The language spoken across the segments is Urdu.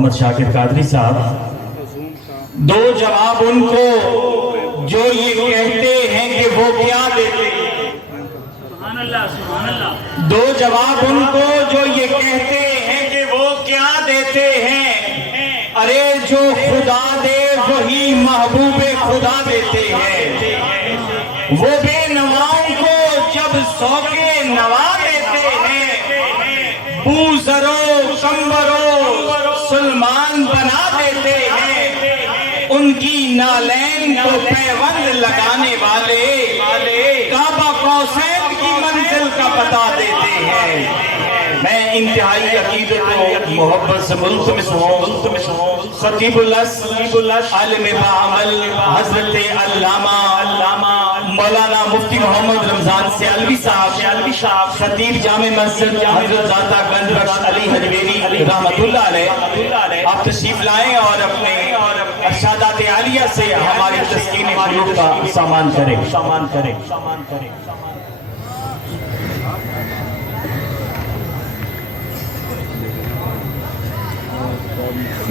محمد شاکر قادری صاحب، دو جواب ان کو جو یہ کہتے ہیں کہ وہ کیا دیتے ہیں، دو جواب ان کو جو یہ کہتے ہیں کہ وہ کیا دیتے ہیں، ارے جو خدا دے وہی محبوب خدا دیتے ہیں، وہ بے نواؤں کو جب سوکے نوا دیتے ہیں، بوزرو کمبرو سلمان بنا دیتے ہیں، ان کی نالین کو پیوند لگانے والے کعبہ قوسین کی منزل کا پتہ دیتے ہیں۔ میں انتہائی عقیدت و محبت سے ملتمس ہوں خطیب الاسر عالم بعمل حضرت علامہ مولانا مفتی محمد رمضان سیالوی صاحب، خطیب جامع مسجد حضرت ذاتہ گنج بخش علی حجویری رحمت اللہ علیہ، آپ تشریف لائیں اور اپنے ارشادات عالیہ سے ہماری تسکین قلوب کا سامان کریں۔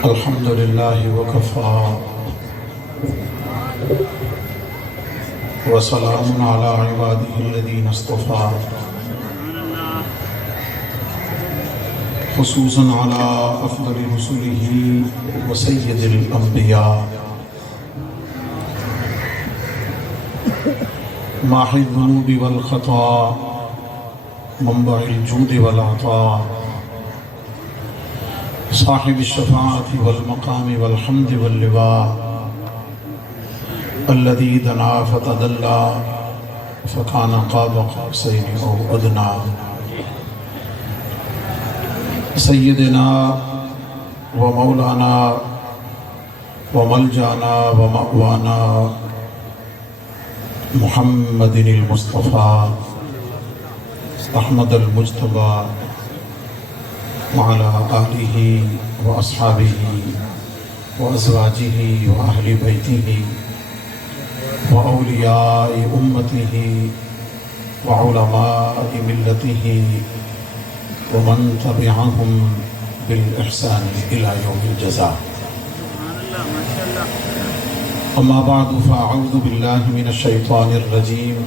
الحمدللہ وکفا وسلام علی عبادہ الذین اصطفیٰ، خصوصاً علی افضل رسلہ وسید الانبیاء، ماحی الذنوب والخطا، منبع الجود والعطاء، صاحب الشفاعة والمقام والحمد واللواء، الذي دنا فتدلى فكان قاب قوسين أو أدنى، سيدنا ومولانا وملجانا ومأوانا محمد المصطفى أحمد المجتبى وعلى آلہ وأصحابہ وأزواجہ وأہل بیتہ وأولیاء أمتہ وعلماء ملتہ ومن تبعہم بالإحسان إلى يوم الجزاء۔ أما بعد فأعوذ بالله من الشيطان الرجيم،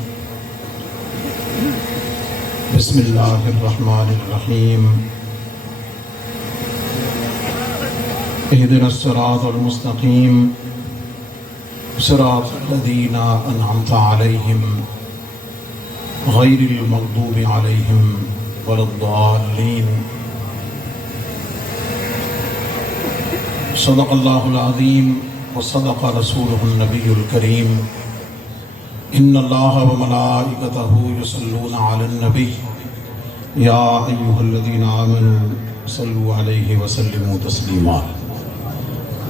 بسم الله الرحمن الرحيم، اهدنا الصراط المستقيم صراط الذين أنعمت عليهم غير المغضوب عليهم ولا الضالين۔ صدق الله العظيم وصدق رسوله النبي الكريم، إن الله وملائكته يصلون على النبي يا أيها الذين آمنوا صلوا عليه وسلموا تسليما۔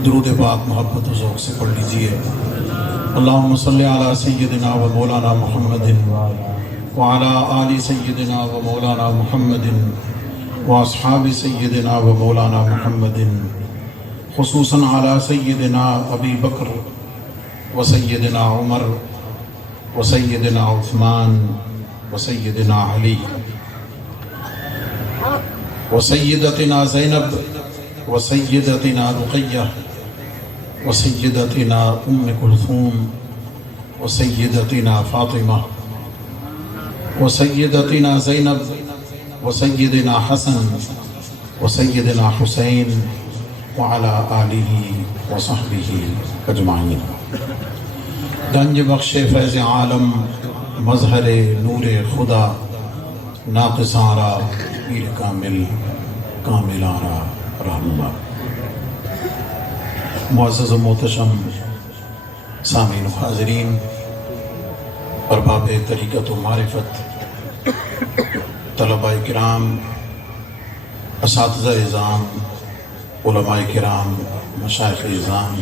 درود پاک محبت و ذوق سے پڑھ لیجئے۔ اللہم صلی علی سیدنا و مولانا محمد وعلی آل سیدنا و مولانا محمد واصحاب سیدنا و مولانا محمد، خصوصاً علی سیدنا ابی بکر و سیدنا عمر و سیدنا عثمان و سیدنا علی و سیدتنا زینب و سیدتنا رقیہ وسيدتنا كلثوم وسيدتنا فاطمة وسيدتنا زينب وسيدنا حسن وسيدنا حسين وعلى آله وصحبه أجمعين۔ گنج بخش فیض عالم، مظہر نور خدا، ناقصاں را پیر کامل، کاملاں را رہنما۔ معزز و محتشم سامعین و حاضرین، ارباب طریقت و معرفت، طلباء کرام، اساتذہ اعظام، علماء کرام، مشائخ اعظام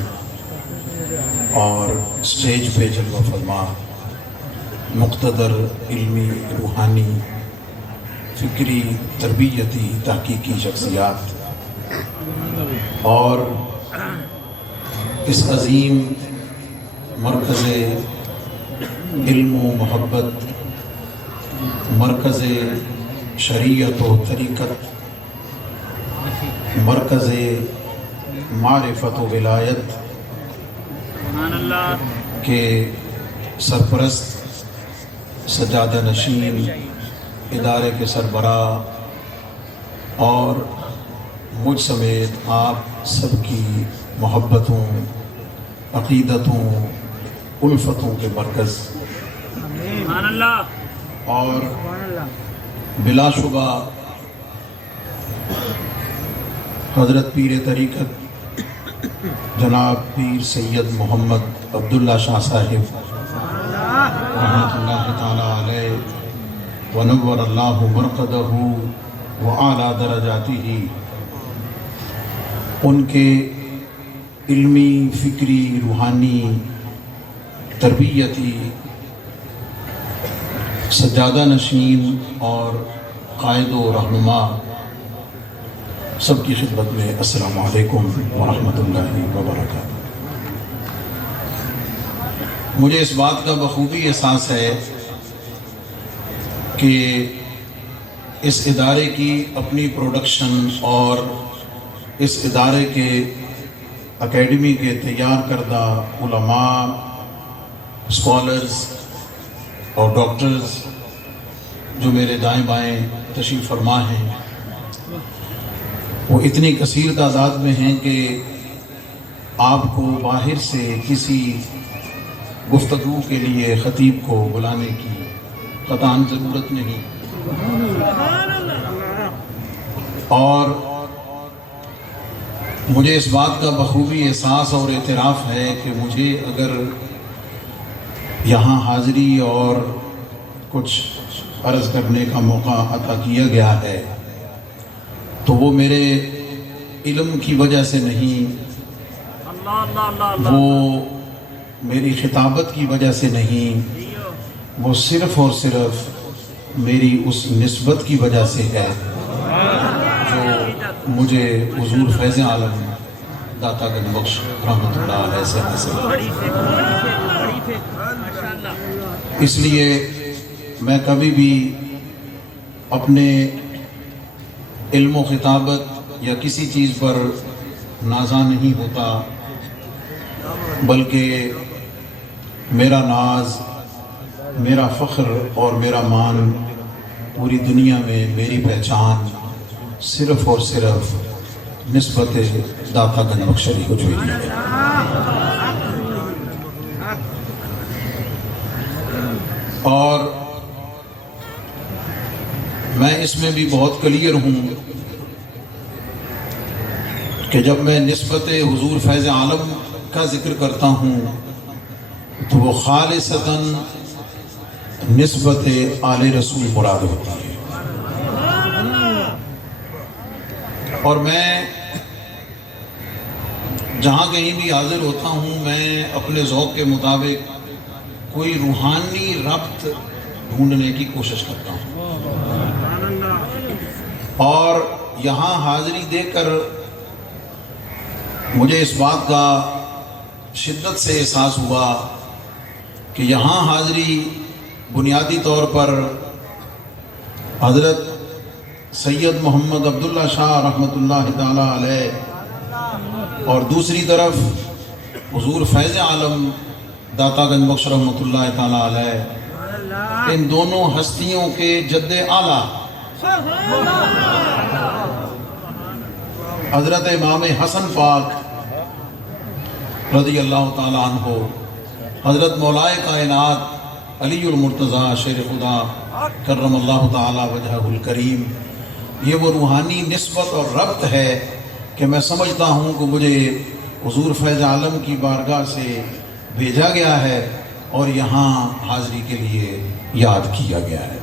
اور اسٹیج پہ جلوہ فرما مقتدر علمی، روحانی، فکری، تربیتی، تحقیقی شخصیات اور اس عظیم مرکز علم و محبت، مرکز شریعت و طریقت، مرکز معرفت و ولایت کے سرپرست، سجادہ نشین، ادارے کے سربراہ اور مجھ سمیت آپ سب کی محبتوں، عقیدتوں، الفتوں کے مرکز اور بلا شبہ حضرت پیر طریقت جناب پیر سید محمد عبداللہ شاہ صاحب رحمۃ اللہ تعالی علیہ ونور اللہ مرقدہ وعلی درجاتہ، ان کے علمی، فکری، روحانی، تربیتی، سجادہ نشین اور قائد و رہنما سب کی خدمت میں السلام علیکم ورحمۃ اللہ وبرکاتہ۔ مجھے اس بات کا بخوبی احساس ہے کہ اس ادارے کی اپنی پروڈکشن اور اس ادارے کے اکیڈمی کے تیار کردہ علماء، اسکالرز اور ڈاکٹرز جو میرے دائیں بائیں تشریف فرما ہیں، وہ اتنی کثیر تعداد میں ہیں کہ آپ کو باہر سے کسی گفتگو کے لیے خطیب کو بلانے کی قطعاً ضرورت نہیں، اور مجھے اس بات کا بخوبی احساس اور اعتراف ہے کہ مجھے اگر یہاں حاضری اور کچھ عرض کرنے کا موقع عطا کیا گیا ہے تو وہ میرے علم کی وجہ سے نہیں، وہ میری خطابت کی وجہ سے نہیں، وہ صرف اور صرف میری اس نسبت کی وجہ سے ہے جو مجھے حضور فیض عالم داتا گنج بخش رحمۃ اللہ علیہ سے حاصل ہے۔ اس لیے میں کبھی بھی اپنے علم و خطابت یا کسی چیز پر نازاں نہیں ہوتا، بلکہ میرا ناز، میرا فخر اور میرا مان پوری دنیا میں میری پہچان صرف اور صرف نسبت داتا گنج بخش علی حجویری ہے۔ اور میں اس میں بھی بہت کلیئر ہوں کہ جب میں نسبت حضور فیض عالم کا ذکر کرتا ہوں تو وہ خالصتاً نسبت آل رسول مراد ہوتی ہے، اور میں جہاں کہیں بھی حاضر ہوتا ہوں میں اپنے ذوق کے مطابق کوئی روحانی ربط ڈھونڈنے کی کوشش کرتا ہوں، اور یہاں حاضری دے کر مجھے اس بات کا شدت سے احساس ہوا کہ یہاں حاضری بنیادی طور پر حضرت سید محمد عبداللہ شاہ رحمۃ اللہ تعالی علیہ اور دوسری طرف حضور فیض عالم داتا گنج بخش رحمۃ اللہ تعالی علیہ، ان دونوں ہستیوں کے جد اعلیٰ حضرت امام حسن پاک رضی اللہ تعالیٰ عنہ، حضرت مولائے کائنات علی المرتضیٰ شیر خدا کرم اللہ تعالیٰ وجہہ الکریم، یہ وہ روحانی نسبت اور ربط ہے کہ میں سمجھتا ہوں کہ مجھے حضور فیض عالم کی بارگاہ سے بھیجا گیا ہے اور یہاں حاضری کے لیے یاد کیا گیا ہے۔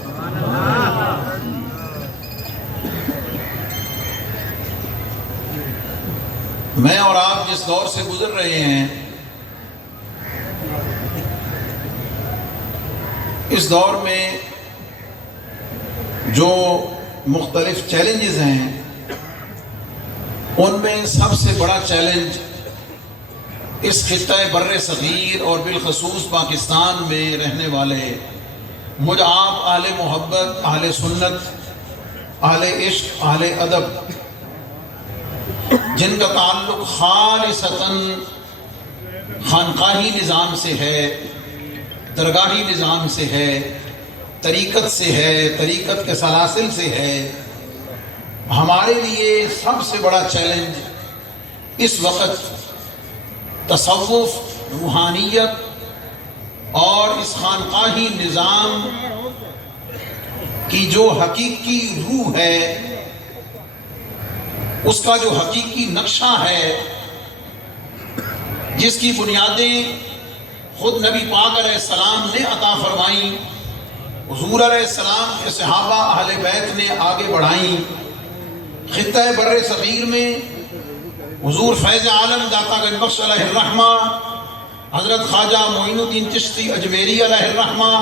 میں اور آپ جس دور سے گزر رہے ہیں، اس دور میں جو مختلف چیلنجز ہیں ان میں سب سے بڑا چیلنج اس خطہ بر صغیر اور بالخصوص پاکستان میں رہنے والے مجھ آپ اہل محبت، اہل سنت، اہل عشق، اہل ادب جن کا تعلق خالصتاً خانقاہی نظام سے ہے، درگاہی نظام سے ہے، طریقت سے ہے، طریقت کے سلاسل سے ہے، ہمارے لیے سب سے بڑا چیلنج اس وقت تصوف، روحانیت اور اس خانقاہی نظام کی جو حقیقی روح ہے، اس کا جو حقیقی نقشہ ہے، جس کی بنیادیں خود نبی پاک علیہ السلام نے عطا فرمائیں، حضور علیہ السلام کے صحابہ اہل بیت نے آگے بڑھائیں، خطہ بر صغیر میں حضور فیض عالم داتا گنج بخش علیہ الرحمہ، حضرت خواجہ معین الدین چشتی اجمیری علیہ الرحمہ،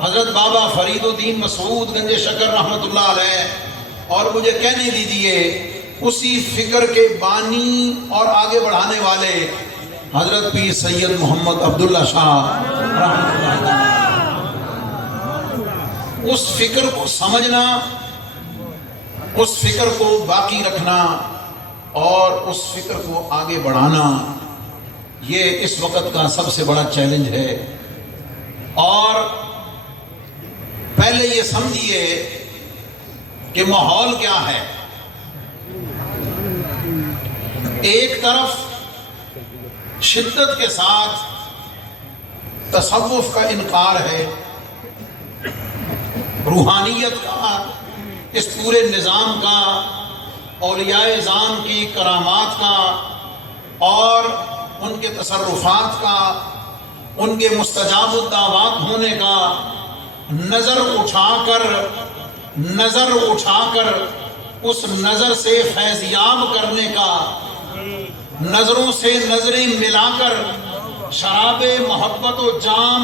حضرت بابا فرید الدین مسعود گنج شکر رحمۃ اللہ علیہ، اور مجھے کہنے دیجئے اسی فکر کے بانی اور آگے بڑھانے والے حضرت پیر سید محمد عبداللہ شاہ رحمۃ اللہ علیہ۔ اس فکر کو سمجھنا، اس فکر کو باقی رکھنا اور اس فکر کو آگے بڑھانا، یہ اس وقت کا سب سے بڑا چیلنج ہے۔ اور پہلے یہ سمجھیے کہ ماحول کیا ہے۔ ایک طرف شدت کے ساتھ تصوف کا انکار ہے، روحانیت کا، اس پورے نظام کا، اولیاء اعظام کی کرامات کا اور ان کے تصرفات کا، ان کے مستجاب الدعوات ہونے کا نظر اٹھا کر اس نظر سے فیضیاب کرنے کا، نظروں سے نظریں ملا کر شراب محبت و جام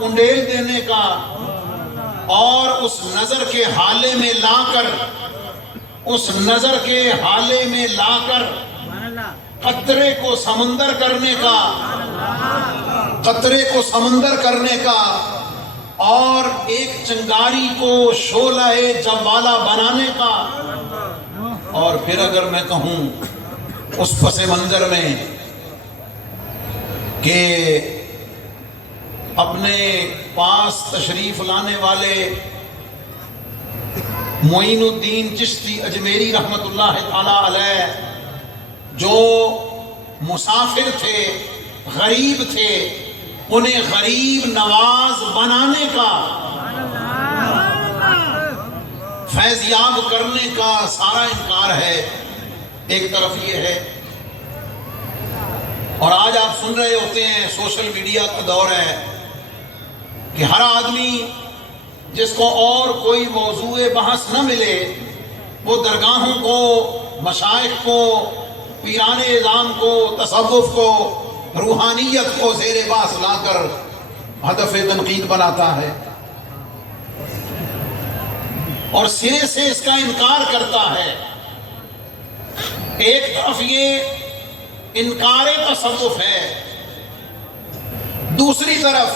انڈیل دینے کا، اور اس نظر کے حالے میں لا کر قطرے کو سمندر کرنے کا اور ایک چنگاری کو شعلہ جوالا بنانے کا۔ اور پھر اگر میں کہوں اس پس منظر میں کہ اپنے پاس تشریف لانے والے معین الدین چشتی اجمیری رحمۃ اللہ تعالی علیہ جو مسافر تھے، غریب تھے، انہیں غریب نواز بنانے کا، فیضیاب کرنے کا سارا انکار ہے۔ ایک طرف یہ ہے، اور آج آپ سن رہے ہوتے ہیں سوشل میڈیا کا دور ہے کہ ہر آدمی جس کو اور کوئی موضوع بحث نہ ملے وہ درگاہوں کو، مشائخ کو، پیران اعظام کو، تصوف کو، روحانیت کو زیر باس لا کر ہدف تنقید بناتا ہے اور سرے سے اس کا انکار کرتا ہے۔ ایک طرف یہ انکار تصوف ہے، دوسری طرف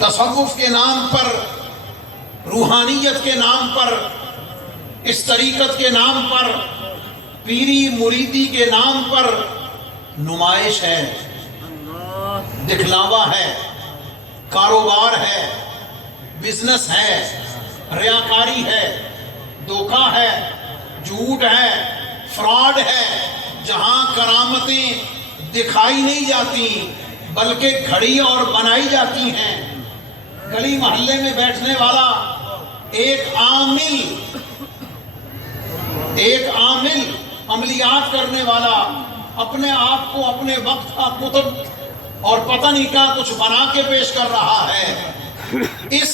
تصوف کے نام پر، روحانیت کے نام پر، اس طریقت کے نام پر، پیری مریدی کے نام پر نمائش ہے، دکھلاوا ہے، کاروبار ہے، بزنس ہے، ریاکاری ہے، دھوکہ ہے، جھوٹ ہے، فراڈ ہے، جہاں کرامتیں دکھائی نہیں جاتی بلکہ کھڑی اور بنائی جاتی ہیں۔ گلی محلے میں بیٹھنے والا ایک عامل عملیات کرنے والا اپنے آپ کو اپنے وقت کا قطب اور پتہ نہیں کیا کچھ بنا کے پیش کر رہا ہے۔ اس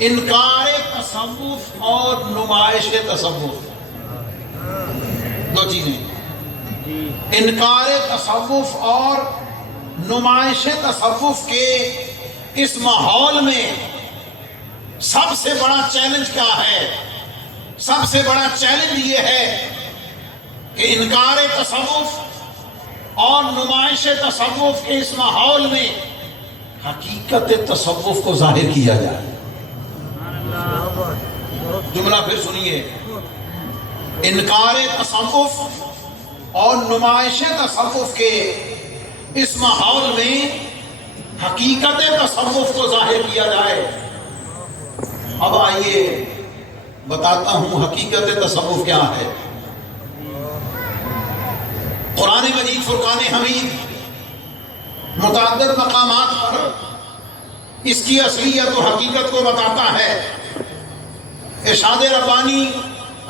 انکار تصوف اور نمائش تصوف، دو چیزیں، انکار تصوف اور نمائش تصوف کے اس ماحول میں سب سے بڑا چیلنج کیا ہے؟ سب سے بڑا چیلنج یہ ہے کہ انکار تصوف اور نمائش تصوف کے اس ماحول میں حقیقت تصوف کو ظاہر کیا جائے۔ جملہ پھر سنیے، انکار تصوف اور نمائش تصوف کے اس ماحول میں حقیقت تصوف کو ظاہر کیا جائے۔ اب آئیے بتاتا ہوں حقیقت تصوف کیا ہے۔ قرآن مجید فرقان حمید متعدد مقامات پر اس کی اصلیت و حقیقت کو بتاتا ہے۔ ارشاد ربانی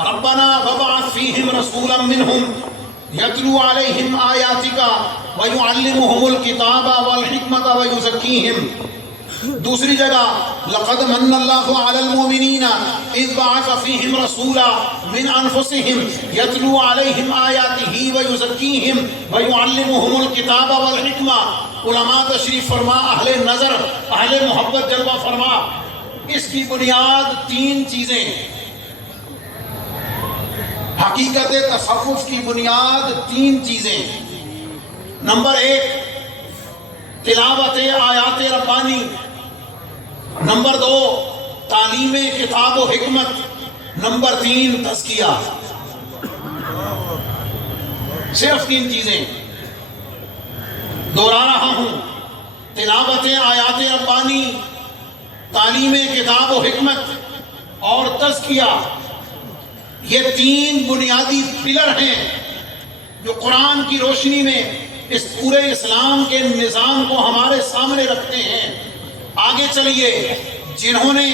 ربنا وابعث فیہم رسولا منہم یتلو علیہم آیاتک ویعلمہم الکتاب والحکمت ویزکیہم۔ دوسری جگہ لقد من اللہ علی المؤمنین اذ بعث فیہم رسولا من انفسہم یتلو علیہم آیاتہ ویزکیہم ویعلمہم الکتاب والحکمہ۔ علماء تشریف فرما، اہل نظر، اہل محبت جلوہ فرما، اس کی بنیاد تین چیزیں، حقیقت تصوف کی بنیاد تین چیزیں۔ نمبر ایک تلاوت آیات ربانی، نمبر دو تعلیم کتاب و حکمت، نمبر تین تزکیہ۔ صرف تین چیزیں دوہرا رہا ہوں، تلاوت آیات ربانی، تعلیم کتاب و حکمت اور تزکیہ۔ یہ تین بنیادی پلر ہیں جو قرآن کی روشنی میں اس پورے اسلام کے نظام کو ہمارے سامنے رکھتے ہیں۔ آگے چلیے، جنہوں نے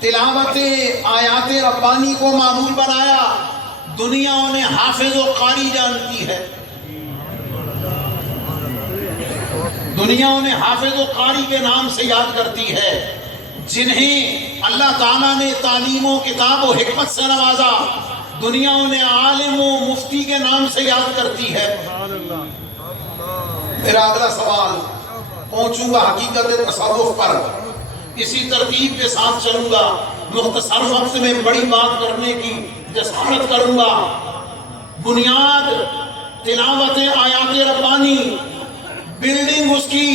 تلاوت آیات ربانی کو معمول بنایا، دنیا انہیں حافظ و قاری جانتی ہے، دنیا انہیں حافظ و قاری کے نام سے یاد کرتی ہے۔ جنہیں اللہ تعالیٰ نے تعلیم و کتاب و حکمت سے نوازا، دنیا انہیں عالم و مفتی کے نام سے یاد کرتی ہے۔ میرا اگلا سوال، پہنچوں گا حقیقت تصوف پر، اسی ترتیب کے ساتھ چلوں گا، مختصر وقت میں بڑی بات کرنے کی جسارت کروں گا۔ بنیاد تلاوت آیات ربانی، بلڈنگ اس کی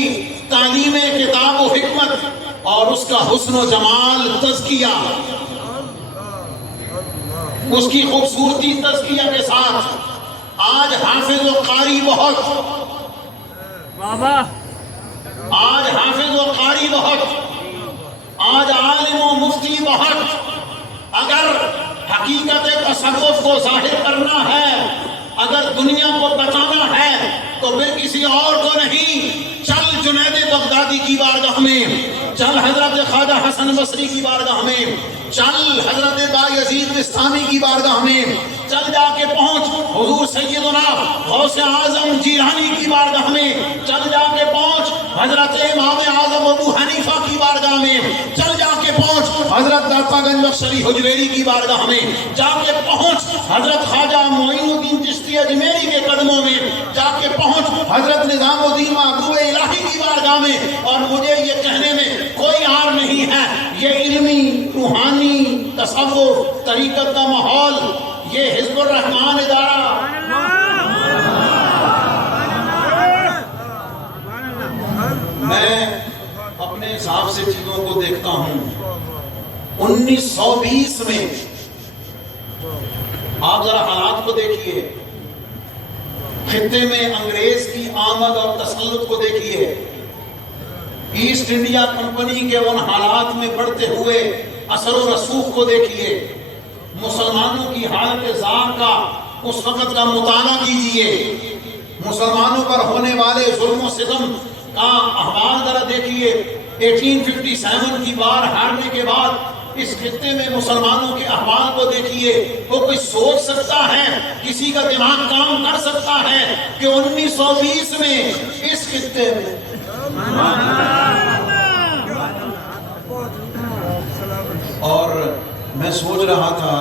تعلیم کتاب و حکمت اور اس کا حسن و جمال تزکیہ، اس کی خوبصورتی تزکیہ کے ساتھ۔ آج حافظ و قاری بہت، آج حافظ و قاری بہت، آج عالم و مفتی بہت۔ اگر حقیقت تصوف کو ظاہر کرنا ہے، اگر دنیا کو بتانا ہے، تو پھر کسی اور کو نہیں، چل جنید بغدادی کی بارگاہ میں، چل حضرت خواجہ حسن بصری کی بارگاہ میں، چل حضرت بایزید بستانی کی بارگاہ میں، چل جا کے پہنچ حضور سیدنا غوث اعظم جیلانی کی بارگاہ میں، چل جا کے پہنچ حضرت امام اعظم ابو حنیفہ کی بارگاہ میں، چل جا کے پہنچ حضرت داتا گنج بخشری حجویری کی بارگاہ میں، جا کے پہنچ حضرت خواجہ معین الدین چشتی اجمیری کے قدموں میں، جا کے پہنچ حضرت نظام الدین محبوب الہی کی بارگاہ میں۔ اور مجھے یہ کہنے میں کوئی عار نہیں ہے، یہ علمی روحانی تصوف طریقت کا ماحول، یہ حزب الرحمان ادارہ، میں اپنے حساب سے چیزوں کو دیکھتا ہوں۔ 1920 میں آپ ذرا حالات کو دیکھیے، خطے میں انگریز کی آمد اور تسلط کو دیکھیے، ایسٹ انڈیا کمپنی کے ان حالات میں بڑھتے ہوئے اثر و رسوخ کو دیکھیے، مسلمانوں کی حالت زار کا اس وقت کا مطالعہ کیجئے، مسلمانوں پر ہونے والے ظلم و ستم کا احوال ذرا دیکھیے۔ 1857 کی بار ہارنے کے بعد اس خطے میں مسلمانوں کے احوال کو دیکھیے۔ وہ کوئی سوچ سکتا ہے، کسی کا دماغ کام کر سکتا ہے کہ 1920 میں اس خطے میں اور میں سوچ رہا تھا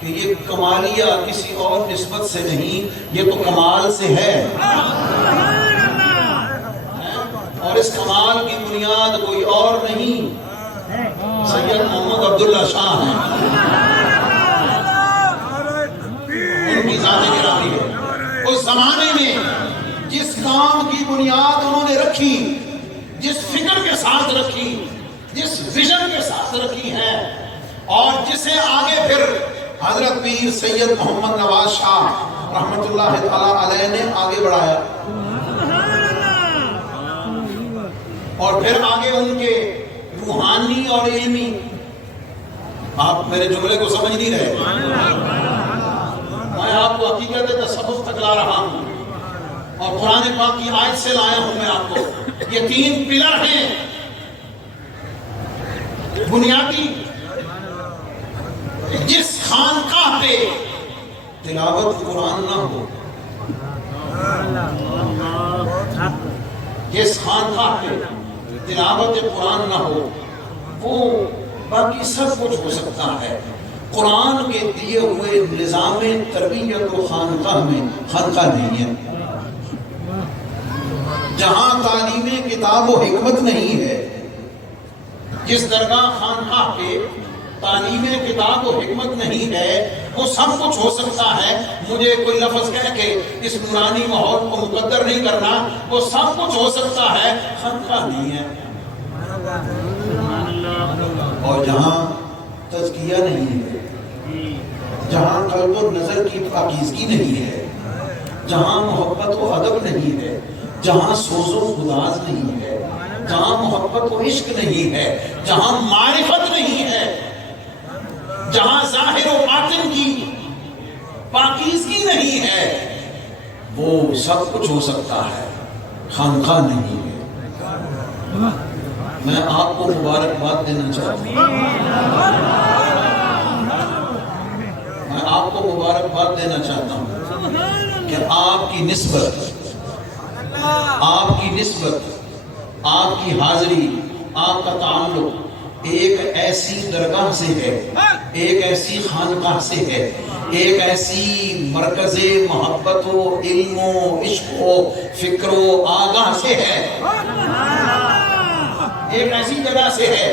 کہ یہ کمالیہ کسی اور نسبت سے نہیں، یہ تو کمال سے ہے، اور اس کمال کی بنیاد کوئی اور نہیں، سید محمد عبداللہ شاہ ہیں، ان کی ذات گرامی ہے۔ اس زمانے میں جس کام کی بنیاد انہوں نے رکھی، جس فکر کے ساتھ رکھی، جس ویژن کے ساتھ رکھی ہے، اور جسے آگے پھر حضرت پیر سید محمد نواز شاہ رحمت اللہ تعالیٰ علیہ نے آگے بڑھایا، اور پھر آگے ان کے روحانی اور علمی، آپ میرے جملے کو سمجھ نہیں رہے، میں آپ کو حقیقت تصوف تک لا رہا ہوں، اور قرآن پاک کی آیت سے لایا ہوں میں آپ کو۔ یہ 3 پلر ہیں بنیادی، جس خانقاہ پہ تلاوت قرآن نہ ہو، جس خانقاہ پہ تلاوت قرآن نہ ہو، وہ باقی سب کچھ ہو سکتا ہے۔ قرآن کے دیے ہوئے نظام تربیت و خانقاہ میں خانقاہ نہیں ہے۔ جہاں تعلیم کتاب و حکمت نہیں ہے، جس درگاہ خانقاہ کے تعلیم کتاب و حکمت نہیں ہے، وہ سب کچھ ہو سکتا ہے۔ مجھے کوئی لفظ کہہ کے اس نورانی ماحول کو مقدر نہیں کرنا، وہ سب کچھ ہو سکتا ہے، خانقاہ نہیں ہے۔ اور جہاں تزکیہ نہیں ہے، جہاں قلب و نظر کی پاکیزگی نہیں ہے، جہاں محبت و ادب نہیں ہے، جہاں سوز و گداز نہیں ہے، جہاں محبت و عشق نہیں ہے، جہاں معرفت نہیں ہے، جہاں ظاہر و باطن کی پاکیزگی نہیں ہے، وہ سب کچھ ہو سکتا ہے، خانقاہ نہیں ہے۔ میں آپ کو مبارکباد دینا چاہتا ہوں، میں آپ کو مبارکباد دینا چاہتا ہوں کہ آپ کی نسبت، آپ کی نسبت، آپ کی حاضری، آپ کا تعلق ایک ایسی درگاہ سے ہے، ایک ایسی خانقاہ سے ہے، ایک ایسی مرکز محبت و علم و عشق و فکر و آگاہ سے ہے، ایک ایسی جگہ سے ہے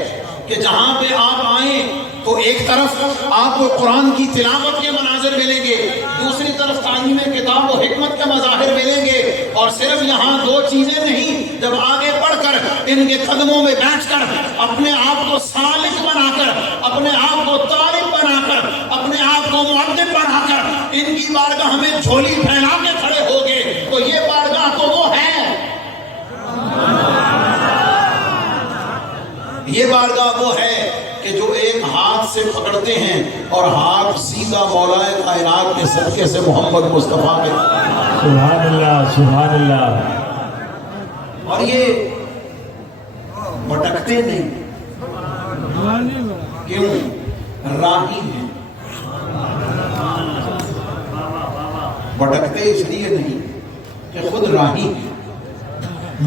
کہ جہاں پہ آپ آئیں تو ایک طرف آپ کو قرآن کی تلاوت کے مناظر ملیں گے، دوسری طرف تعلیم کتاب و حکمت کے مظاہر ملیں گے، اور صرف یہاں 2 چیزیں نہیں، جب آگے بڑھ کر ان کے قدموں میں بیٹھ کر اپنے آپ کو سالک بنا کر، اپنے آپ کو طالب بنا کر، اپنے آپ کو معدب بنا کر ان کی بارگاہ میں جھولی پھیلا کے کھڑے ہوگے، تو یہ بارگاہ تو وہ ہے، یہ بارگاہ وہ ہے کہ جو ایک ہاتھ سے پکڑتے ہیں اور ہاتھ سیدھا مولا کائنات کے صدقے سے محمد مصطفیٰ کے، سبحان اللہ سبحان اللہ۔ اور یہ بھٹکتے نہیں، کیوں؟ راہی ہیں، بھٹکتے اس لیے نہیں کہ خود راہی ہیں،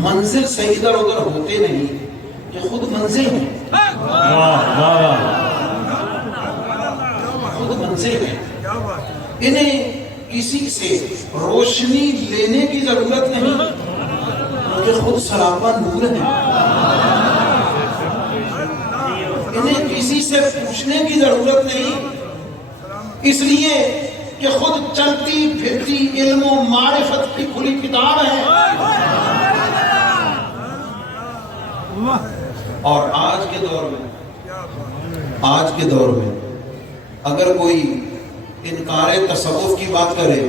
منزل سے ادھر ادھر ہوتے نہیں کہ خود منزل ہیں، خود منزل ہیں، انہیں کسی سے روشنی لینے کی ضرورت نہیں کہ خود سراپا نور ہیں، انہیں کسی سے پوچھنے کی ضرورت نہیں، اس لیے کہ خود چلتی پھرتی علم و معرفت کی کھلی کتاب ہے۔ اور آج کے دور میں اگر کوئی انکار تصوف کی بات کرے،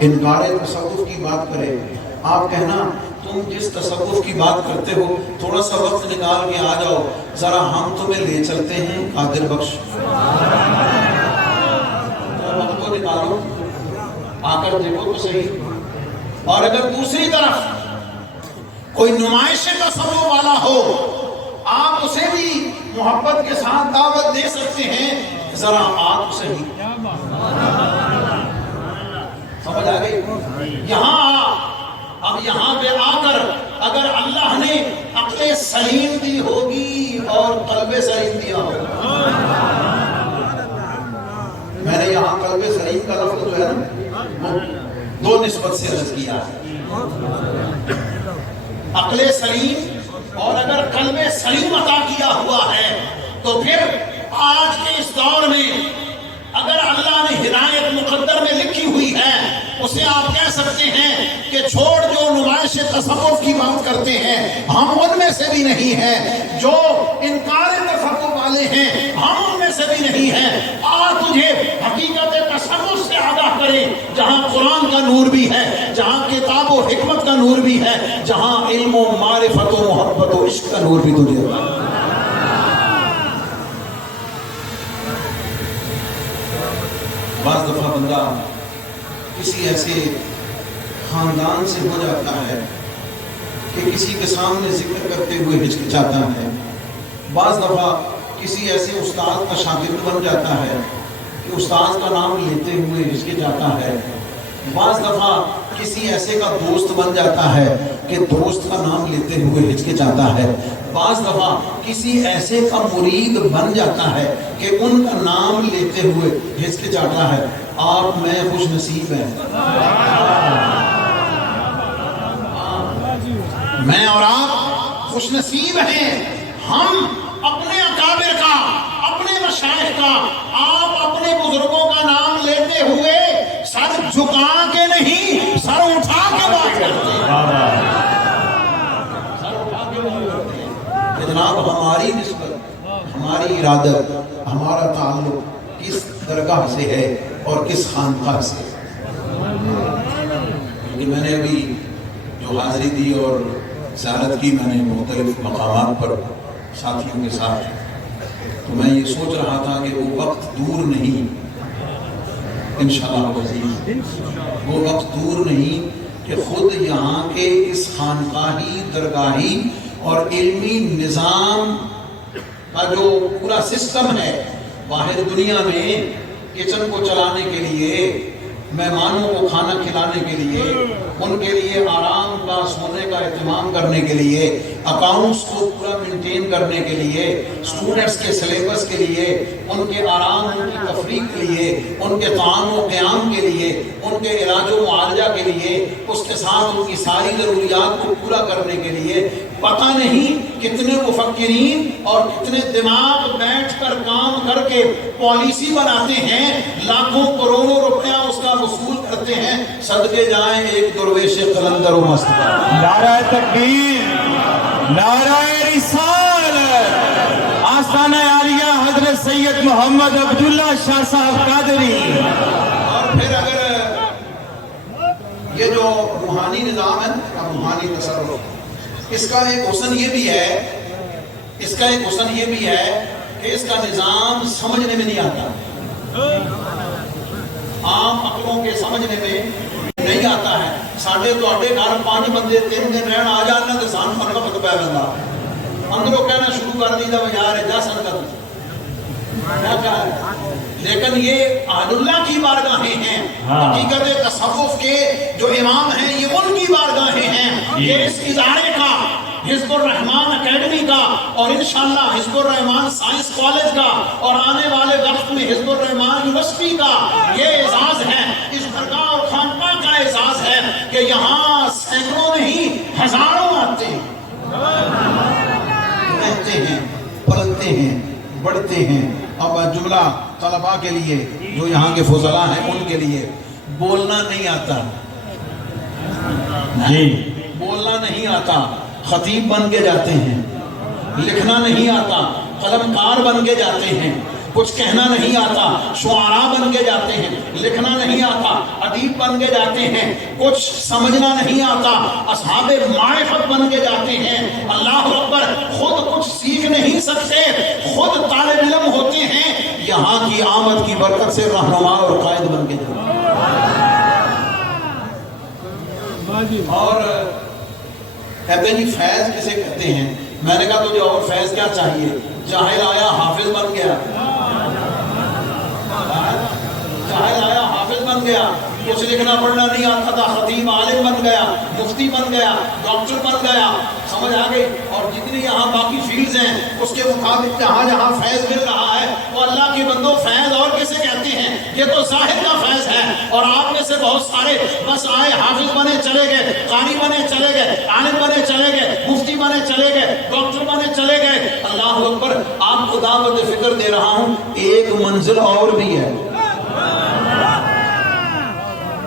انکار تصوف کی بات کرے، آپ کہنا تم جس تصوف کی بات کرتے ہو تھوڑا سا وقت نکال کے آ جاؤ، ذرا ہم تمہیں لے چلتے ہیں قادر بخش، وقت تو نکالو، آ کر دیکھو تو صحیح۔ اور اگر دوسری طرف کوئی نمائش تصوف والا ہو، آپ اسے بھی محبت کے ساتھ دعوت دے سکتے ہیں، ذرا آپ صحیح، سمجھ آ گئی؟ یہاں اب یہاں پہ آ کر اگر اللہ نے عقل سلیم دی ہوگی اور قلب سلیم دیا ہوگا، میں نے یہاں قلب سلیم کا لفظ جو ہے نا 2 نسبت سے عرض کیا ہے، عقل سلیم اور اگر قلب سلیم عطا کیا ہوا ہے تو پھر آج کے اس دور میں اگر اللہ نے ہدایت مقدر میں لکھی ہوئی ہے، اسے آپ کہہ سکتے ہیں کہ چھوڑ جو نمائش تصوف کی بات کرتے ہیں ہم ان میں سے بھی نہیں ہیں، جو انکار تصوف والے ہیں ہم ان میں سے بھی نہیں ہے. آ تجھے حقیقت تصرف سے آگاہ کرے, جہاں قرآن کا نور بھی ہے, جہاں کتاب و حکمت کا نور بھی ہے, جہاں علم و معرفت و محبت و عشق کا نور بھی تجھے ہے. بعض دفعہ بندہ کسی ایسے خاندان سے ہو جاتا ہے کہ کسی کے سامنے ذکر کرتے ہوئے ہچکچاتا ہے. بعض دفعہ کسی ایسے استاد کا شاگرد بن جاتا ہے کہ استاد کا نام لیتے ہوئے ہچکچاتا ہے. بعض دفعہ کسی ایسے کا دوست بن جاتا ہے کہ دوست کا نام لیتے ہوئے ہچکچاتا ہے. بعض دفعہ کسی ایسے کا مرید بن جاتا ہے کہ ان کا نام لیتے ہوئے ہچکچاتا ہے. آپ میں خوش نصیب ہیں, میں اور آپ خوش نصیب ہیں. ہم اپنے اکابر کا, اپنے مشائخ کا, آپ اپنے بزرگوں کا نام لیتے ہوئے سر جھکا کے نہیں, سر اٹھا کے بات کرتے ہیں. سر اٹھا کے بات کرتے ہیں. جناب ہماری نسبت, ہماری ارادت, ہمارا تعلق کس درگاہ سے ہے اور کس خانقاہ سے. میں نے ابھی جو حاضری دی اور زیارت کی میں نے مختلف مقامات پر ساتھیوں کے ساتھ, تو میں یہ سوچ رہا تھا کہ وہ وقت دور نہیں, انشاءاللہ عزیز وہ وقت دور نہیں کہ خود یہاں کے اس خانقاہی, درگاہی اور علمی نظام کا جو پورا سسٹم ہے باہر دنیا میں, کچن کو چلانے کے لیے, مہمانوں کو کھانا کھلانے کے لیے, ان کے لیے آرام کا, سونے کا اہتمام کرنے کے لیے, اکاؤنٹس کو پورا مینٹین کرنے کے لیے, اسٹوڈنٹس کے سلیبس کے لیے, ان کے آرام, ان کی تفریح کے لیے, ان کے طعام و قیام کے لیے, ان کے علاج و معالجہ کے لیے, اس کے ساتھ ان کی ساری ضروریات کو پورا کرنے کے لیے پتہ نہیں کتنے مفکرین اور کتنے دماغ بیٹھ کر کام کر کے پالیسی بناتے ہیں, لاکھوں کروڑوں روپیہ اس کا وصول کرتے ہیں. صدقے جائیں ایک درویش قلندر و مست. نعرہ تکبیر, نعرہ رسالت, آستانہ عالیہ حضرت سید محمد عبداللہ شاہ صاحب قادری. اور پھر اگر یہ جو روحانی نظام ہے, روحانی تصرف, اس کا ایک حسن یہ بھی ہے, اس کا ایک حسن یہ بھی ہے کہ اس کا نظام سمجھنے میں نہیں آتا, عام عقلوں کے سمجھنے میں نہیں آتا ہے. ساڑھے تو اڈے گھر 5 بندے 3 دن رہن آ جانا تو سان فرق پتہ پہ لگا, اندروں کہنا شروع کر دیتا وہ یار جا سنگت کیا ہے. لیکن یہ اہل اللہ کی بارگاہیں ہیں, حقیقت تصوف کے جو امام ہیں یہ ان کی بارگاہیں ہیں. یہ اس ادارے کا, حزب الرحمان اکیڈمی کا, اور انشاءاللہ حزب الرحمان سائنس کالج کا, اور آنے والے وقت میں حزب الرحمان یونیورسٹی کا یہ اعزاز ہے. اس درگاہ اور خانقاہ کا اعزاز ہے کہ یہاں سینکڑوں نہیں ہزاروں آتے ہیں, رہتے ہیں, پلتے ہیں, بڑھتے ہیں. اب جملہ طلباء کے لیے جو یہاں کے فضلاء ہیں ان کے لیے, بولنا نہیں آتا, جی بولنا نہیں آتا, خطیب بن کے جاتے ہیں. لکھنا نہیں آتا, قلم کار بن کے جاتے ہیں. کچھ کہنا نہیں آتا, شعراء بن کے جاتے ہیں. لکھنا نہیں آتا, ادیب بن کے جاتے ہیں. کچھ سمجھنا نہیں آتا, اصحاب معرفت بن کے جاتے ہیں. اللہ اکبر, خود کچھ سیکھ نہیں سکتے, خود طالب علم ہوتے ہیں, یہاں کی آمد کی برکت سے رہنما اور قائد بن کے جاتے ہیں. اور کہتے ہیں جی فیض کسے کہتے ہیں. میں نے کہا تجھے اور فیض کیا چاہیے. جاہل آیا حافظ بن گیا, جاہل آیا حافظ بن گیا, کچھ لکھنا پڑھنا نہیں آتا تھا, خطیب عالم بن گیا, مفتی بن گیا, ڈاکٹر بن گیا. سمجھ آ گئی. اور جتنی یہاں باقی فیلڈز ہیں اس کے مطابق جہاں جہاں فیض مل رہا ہے وہ اللہ کے بندوں فیض اور کسے کہتے ہیں. یہ تو ظاہر کا فیض ہے. اور آپ میں سے بہت سارے بس آئے, حافظ بنے چلے گئے, قاری بنے چلے گئے, عالم بنے چلے گئے, مفتی بنے چلے گئے, ڈاکٹر بنے چلے گئے. اللہ اکبر, آپ کو دعوت فکر دے رہا ہوں, ایک منزل اور بھی ہے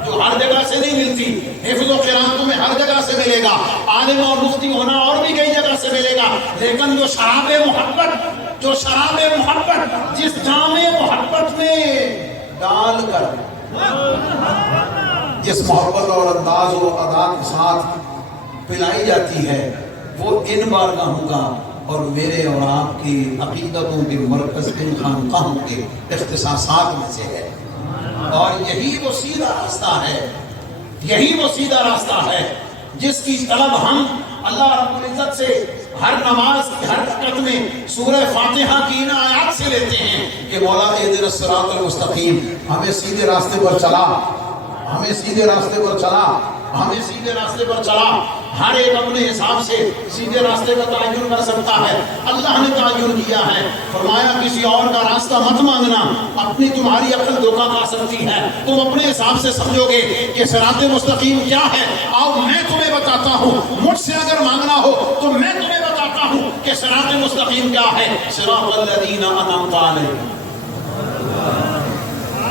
جو ہر جگہ سے نہیں ملتی. حفظ و قراءت تمہیں ہر جگہ سے ملے گا, عالم اور مفتی ہونا اور بھی کئی جگہ سے ملے گا, لیکن جو شراب محبت جو شراب محبت جس جام محبت میں ڈال کر جس محبت اور انداز و ادا کے ساتھ پلائی جاتی ہے وہ ان بارگاہوں کا اور میرے اور آپ کی عقیدتوں کے مرکز ان خانقاہوں کے اختصاصات میں سے ہے. اور یہی وہ سیدھا راستہ ہے، یہی وہ سیدھا راستہ ہے جس کی طلب ہم اللہ رب العزت سے ہر نماز کی ہر رکعت میں سورہ فاتحہ کی ان آیات سے لیتے ہیں کہ مولا اہدنا الصراط المستقیم، ہمیں سیدھے راستے پر چلا، ہمیں سیدھے راستے پر چلا، ہمیں سیدھے راستے پر چلا. ہر ایک اپنے حساب سے سیدھے راستے کا تعین کر سکتا ہے. اللہ نے تعین کیا ہے، فرمایا کسی اور کا راستہ مت مانگنا، اپنی تمہاری عقل دھوکہ کھا سکتی ہے، تم اپنے حساب سے سمجھو گے کہ صراط مستقیم کیا ہے. آؤ میں تمہیں بتاتا ہوں، مجھ سے اگر مانگنا ہو تو میں تمہیں بتاتا ہوں کہ صراط مستقیم کیا ہے. صراط الذین انعمت علیہم،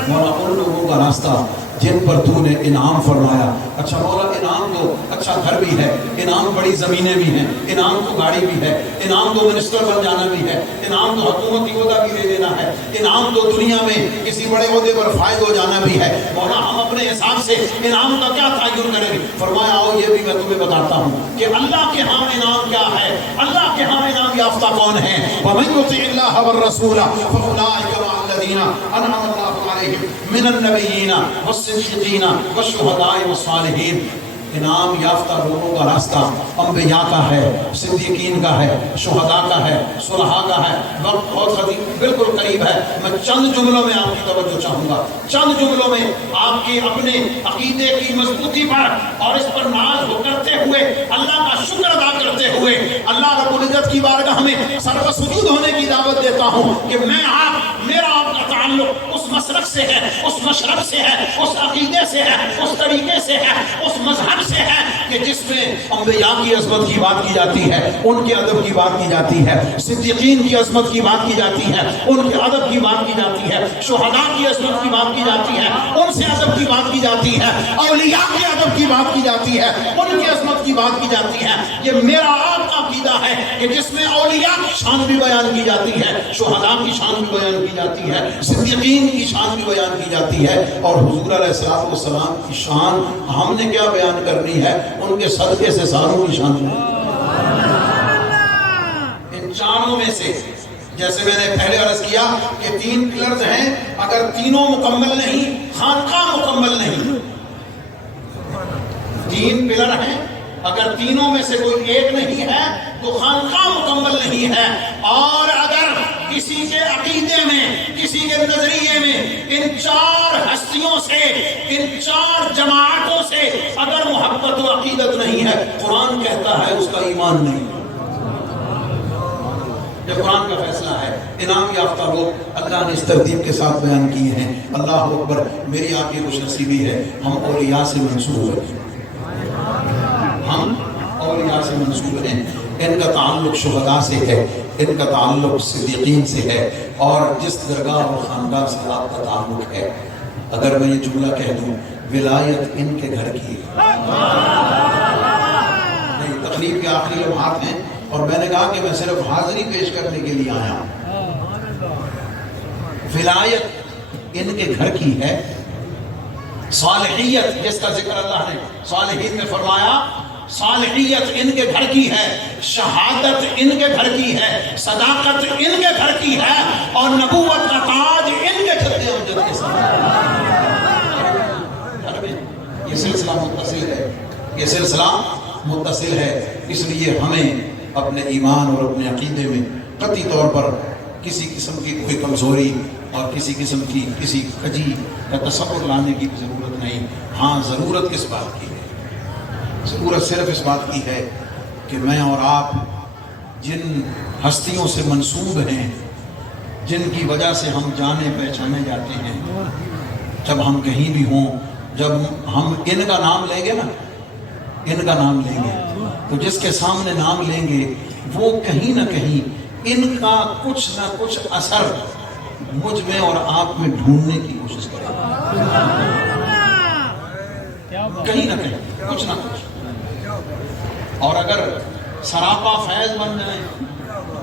مولا ان لوگوں کا راستہ جن پر تو نے انعام فرمایا. اچھا مولا انعام تو اچھا گھر بھی ہے، انعام بڑی زمینیں بھی ہیں، انعام تو گاڑی بھی ہے، انعام تو منسٹر بن جانا بھی ہے، انعام تو حکومتی عہدہ بھی لے لینا ہے، انعام تو دنیا میں کسی بڑے عہدے پر فائز ہو جانا بھی ہے. مولا ہم اپنے حساب سے انعام کا کیا تعین کریں گے؟ فرمایا آؤ یہ بھی میں تمہیں بتاتا ہوں کہ اللہ کے ہاں انعام کیا ہے. اللہ کے ہاں انعام یافتہ کون ہے؟ وَمَن يُطِعِ اللَّهَ وَالرَّسُولَ فَأُولَٰئِكَ مَعَ الَّذِينَ أَنْعَمَ اللَّهُ عَلَيْهِم مِّنَ النَّبِيِّينَ وَالصِّدِّيقِينَ وَالشُّهَدَاءِ وَالصَّالِحِينَ. انعام یافتہ لوگوں کا راستہ انبیاء کا ہے، صدیقین کا ہے، شہداء کا ہے، صلحاء کا ہے. وقت بہت قریب بالکل قریب ہے، میں چند جملوں میں آپ کی توجہ چاہوں گا، چند جملوں میں آپ کے اپنے عقیدے کی مضبوطی پر اور اس پر ناز کرتے ہوئے اللہ کا شکر ادا کرتے ہوئے اللہ رب العزت کی بارگاہ میں سر و سجود ہونے کی دعوت دیتا ہوں کہ میں آپ، میرا آپ کا تعلق اس مسلک سے ہے، اس مشرب سے ہے، اس عقیدے سے ہے، اس طریقے سے ہے، اس مذہب سے ہے کہ جس میں انبیاء کی عظمت کی بات کی جاتی ہے، ان کے ادب کی بات کی جاتی ہے، صدیقین کی عظمت کی بات کی جاتی ہے، ان کے ادب کی بات کی جاتی ہے، شہداء کی عظمت کی بات کی جاتی ہے، ان سے ادب کی بات کی جاتی ہے، اولیاء کے ادب کی بات کی جاتی ہے، ان کی عظمت کی بات کی جاتی ہے. یہ میرا آپ کا عقیدہ ہے کہ جس میں اولیاء کی شان بھی بیان کی جاتی ہے، شہداء کی شان بھی بیان کی جاتی ہے، صدیقین کی شان بھی بیان کی جاتی ہے، اور حضور علیہ السلام کی شان ہم نے کیا بیان کرنی ہے؟ ان کے صدقے سے ساروں کی شان. ان چاروں میں سے جیسے میں نے پہلے عرض کیا کہ 3 پلرز ہیں، اگر تینوں مکمل نہیں خانقاہ مکمل نہیں. 3 پلر ہیں، اگر تینوں میں سے کوئی ایک نہیں ہے تو خانقاہ مکمل نہیں ہے. اور اگر کسی کے عقیدے میں، کسی کے نظریے میں ان 4 ہستیوں سے، ان 4 جماعتوں سے اگر محبت و عقیدت نہیں ہے، قرآن کہتا ہے اس کا ایمان نہیں. یہ قرآن کا فیصلہ ہے. انعام یافتہ لوگ اللہ نے اس ترتیب کے ساتھ بیان کیے ہیں. اللہ اکبر. میری آپ کی خوش نصیبی ہے ہم اولیاء سے منسوب ہیں، ہم اولیاء سے منسوب ہیں. ان کا تعلق شہداء سے ہے، ان کا تعلق صدیقین سے ہے، اور جس درگاہ اور خاندان سے آپ کا تعلق ہے، اگر میں یہ جملہ کہہ دوں ولایت ان کے گھر کی ہے. تقریب کے آخری لمحات ہیں اور میں نے کہا کہ میں صرف حاضری پیش کرنے کے لیے آیا ہوں. ولایت ان کے گھر کی ہے. صالحیت جس کا ذکر اللہ نے صالحین میں فرمایا، صالحیت ان کے گھر کی ہے، شہادت ان کے گھر کی ہے، صداقت ان کے گھر کی ہے، اور نبوت کا تاج ان کے گھر کے ساتھ. یہ سلسلہ متصل ہے، یہ سلسلہ متصل ہے. اس لیے ہمیں اپنے ایمان اور اپنے عقیدے میں قطعی طور پر کسی قسم کی کوئی کمزوری اور کسی قسم کی کسی کجی یا تصور لانے کی ضرورت نہیں. ہاں ضرورت کس بات کی ہے؟ ضرورت صرف اس بات کی ہے کہ میں اور آپ جن ہستیوں سے منسوب ہیں، جن کی وجہ سے ہم جانے پہچانے جاتے ہیں، جب ہم کہیں بھی ہوں، جب ہم ان کا نام لیں گے نا، ان کا نام لیں گے تو جس کے سامنے نام لیں گے وہ کہیں نہ کہیں ان کا کچھ نہ کچھ اثر مجھ میں اور آپ میں ڈھونڈنے کی کوشش کرے گا. کہیں نہ کہیں کچھ نہ کچھ. اور اگر سراپا فیض بن جائیں،